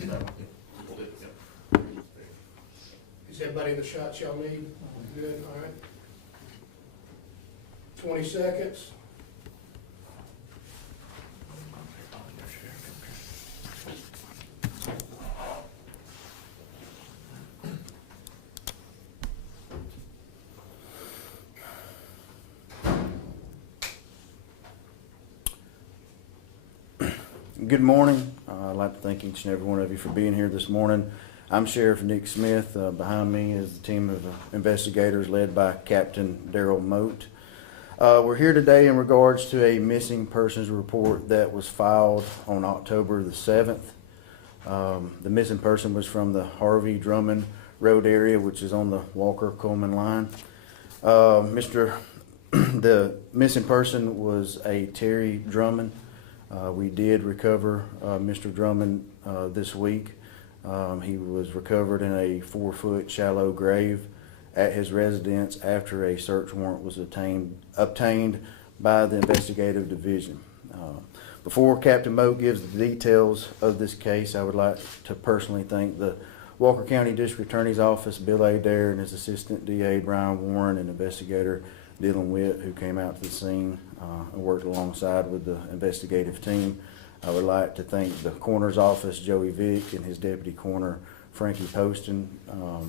Is everybody in the shots y'all need? Good, all right. 20 seconds. Good morning. I'd like to thank each and every one of you for being here this morning. I'm Sheriff Nick Smith. Behind me is the team of investigators led by Captain Daryl Moat. We're here today in regards to a missing persons report that was filed on October the 7th. The missing person was from the Harvey Drummond Road area, which is on the Walker-Coleman line. The missing person was a Terry Drummond. We did recover Mr. Drummond this week. He was recovered in a 4-foot shallow grave at his residence after a search warrant was obtained by the investigative division. Before Captain Moat gives the details of this case, I would like to personally thank the Walker County District Attorney's Office, Bill Adair, and his Assistant DA, Brian Warren, and Investigator Dylan Witt, who came out to the scene and worked alongside with the investigative team. I would like to thank the coroner's office, Joey Vick, and his deputy coroner, Frankie Poston.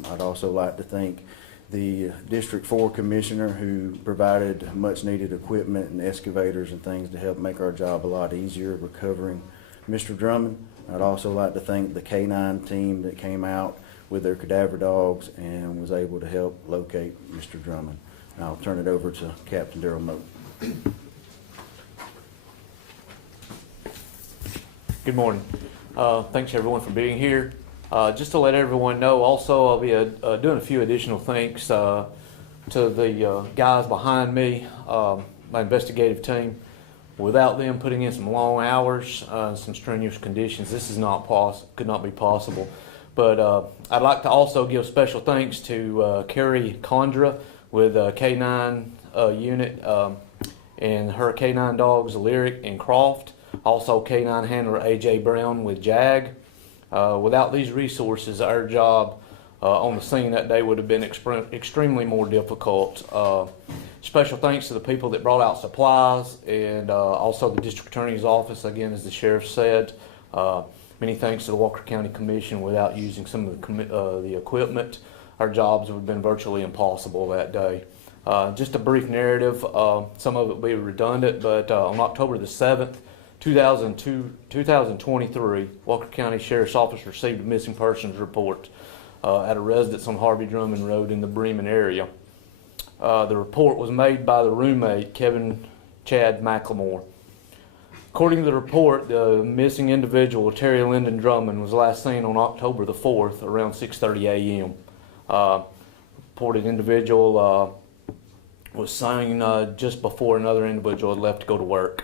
I'd also like to thank the District 4 Commissioner, who provided much needed equipment and excavators and things to help make our job a lot easier recovering Mr. Drummond. I'd also like to thank the K9 team that came out with their cadaver dogs and was able to help locate Mr. Drummond. I'll turn it over to Captain Daryl Moat. Good morning. Thanks everyone for being here. Just to let everyone know, also I'll be doing a few additional thanks to the guys behind me, my investigative team. Without them putting in some long hours, some strenuous conditions, this is could not be possible. But I'd like to also give special thanks to Carrie Condra with K9 unit and her K9 dogs, Lyric and Croft. Also K9 handler AJ Brown with JAG. Without these resources, our job on the scene that day would have been extremely more difficult. Special thanks to the people that brought out supplies and also the District Attorney's Office, again, as the Sheriff said. Many thanks to the Walker County Commission. Without using some of the equipment, our jobs would have been virtually impossible that day. Just a brief narrative, some of it will be redundant, but on October the 7th, 2023, Walker County Sheriff's Office received a missing persons report at a residence on Harvey Drummond Road in the Bremen area. The report was made by the roommate, Kevin Chad McLemore. According to the report, the missing individual, Terry Lyndon Drummond, was last seen on October the 4th around 6:30 a.m. Reported individual was seen just before another individual had left to go to work.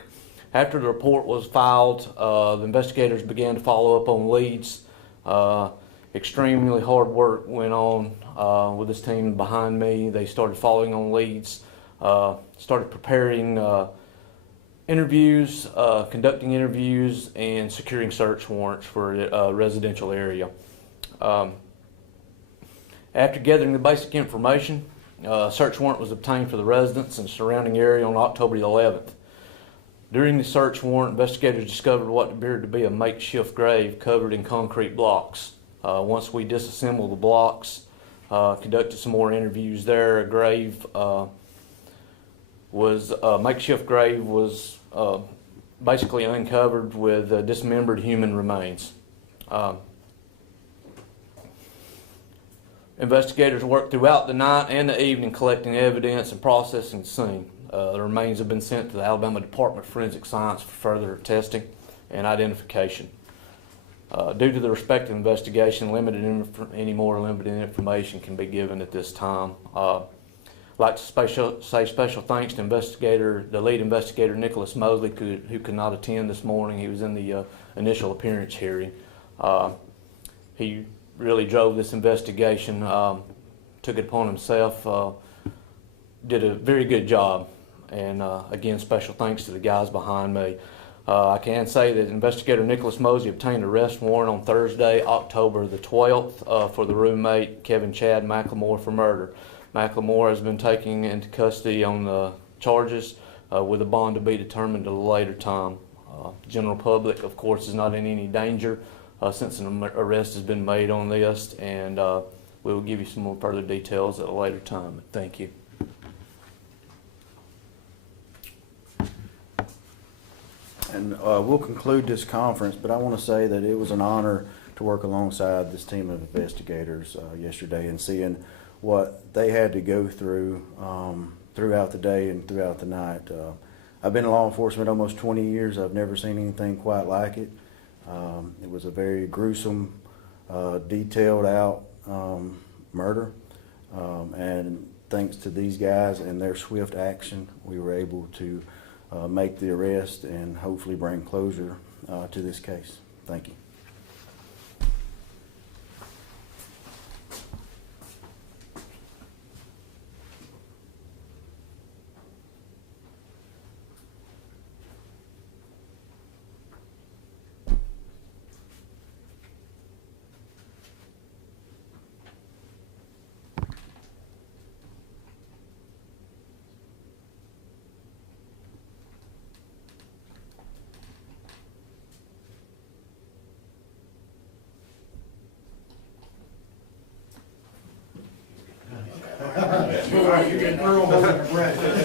After the report was filed, the investigators began to follow up on leads. Extremely hard work went on with this team behind me. They started following on leads, started preparing interviews, conducting interviews, and securing search warrants for a residential area. After gathering the basic information, a search warrant was obtained for the residence and surrounding area on October the 11th. During the search warrant, investigators discovered what appeared to be a makeshift grave covered in concrete blocks. Once we disassembled the blocks, conducted some more interviews there, a makeshift grave was basically uncovered with dismembered human remains. Investigators worked throughout the night and the evening collecting evidence and processing the scene. The remains have been sent to the Alabama Department of Forensic Science for further testing and identification. Due to the respective investigation, any more limited information can be given at this time. I'd like to say special thanks to the lead investigator, Nicholas Mosley, who could not attend this morning. He was in the initial appearance hearing. He really drove this investigation, took it upon himself, did a very good job. And again, special thanks to the guys behind me. I can say that investigator Nicholas Mosey obtained an arrest warrant on Thursday, October the 12th, for the roommate Kevin Chad McLemore for murder. McLemore has been taken into custody on the charges with a bond to be determined at a later time. General public, of course, is not in any danger since an arrest has been made on this, and we will give you some more further details at a later time. Thank you. And we'll conclude this conference, but I want to say that it was an honor to work alongside this team of investigators yesterday and seeing what they had to go through throughout the day and throughout the night. I've been in law enforcement almost 20 years. I've never seen anything quite like it. It was a very gruesome, detailed out murder. And thanks to these guys and their swift action, we were able to make the arrest and hopefully bring closure to this case. Thank you. All right, you're getting real.